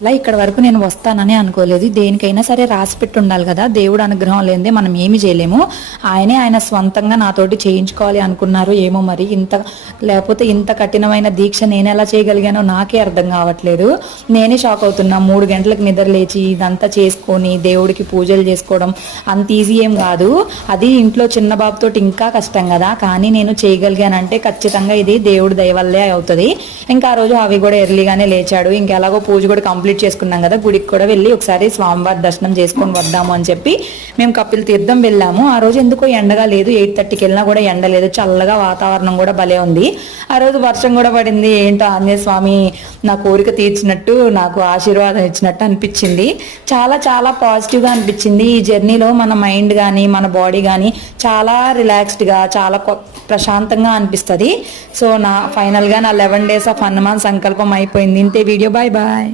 అలా ఇక్కడ వరకు నేను వస్తానని అనుకోలేదు. దేనికైనా సరే రాసి పెట్టి ఉండాలి కదా, దేవుడు అనుగ్రహం లేనిదే మనం ఏమి చేయలేము. ఆయన స్వంతంగా నాతోటి చేయించుకోవాలి అనుకున్నారు. ఏమో మరి లేకపోతే ఇంత కఠినమైన దీక్ష నేను ఎలా చేయగలిగానో నాకే అర్థం కావట్లేదు. నేనే షాక్ అవుతున్నా. 3 గంటలకు నిద్ర లేచి ఇదంతా చేసుకొని దేవుడికి పూజలు చేసుకోవడం అంత ఈజీ ఏం కాదు. అది ఇంట్లో చిన్న బాబుతోటి ఇంకా కష్టం కదా. కానీ నేను చేయగలిగానంటే ఖచ్చితంగా ఇది దేవుడి దయ వల్లే అవుతుంది. ఇంకా ఆ రోజు అవి కూడా ఎర్లీగానే లేచాడు. ఇంకెలాగో పూజ కూడా కంప్లీట్ చేసుకున్నాం కదా, గుడికి కూడా వెళ్ళి ఒకసారి స్వామివారి దర్శనం చేసుకొని వద్దాము అని చెప్పి మేము కపిల తీర్థం వెళ్ళాము. ఆ రోజు ఎందుకో ఎండగా లేదు. 8:30కి వెళ్ళినా కూడా ఎండ లేదు. చల్లగా వాతావరణం కూడా భలే ఉంది. ఆ రోజు వర్షం కూడా పడింది. ఏంటో ఆంజనేయ స్వామి నా కోరిక తీర్చినట్టు, నాకు ఆశీర్వాదం ఇచ్చినట్టు అనిపించింది. చాలా చాలా పాజిటివ్గా అనిపించింది. ఈ జర్నీలో మన మైండ్ కానీ మన బాడీ కానీ చాలా రిలాక్స్డ్గా, చాలా ప్రశాంతంగా అనిపిస్తుంది. సో ఫైనల్గా నా 11 days ఆఫ్ హనుమాన్ సంకల్పం అయిపోయింది. ఇంతే వీడియో. Bye bye.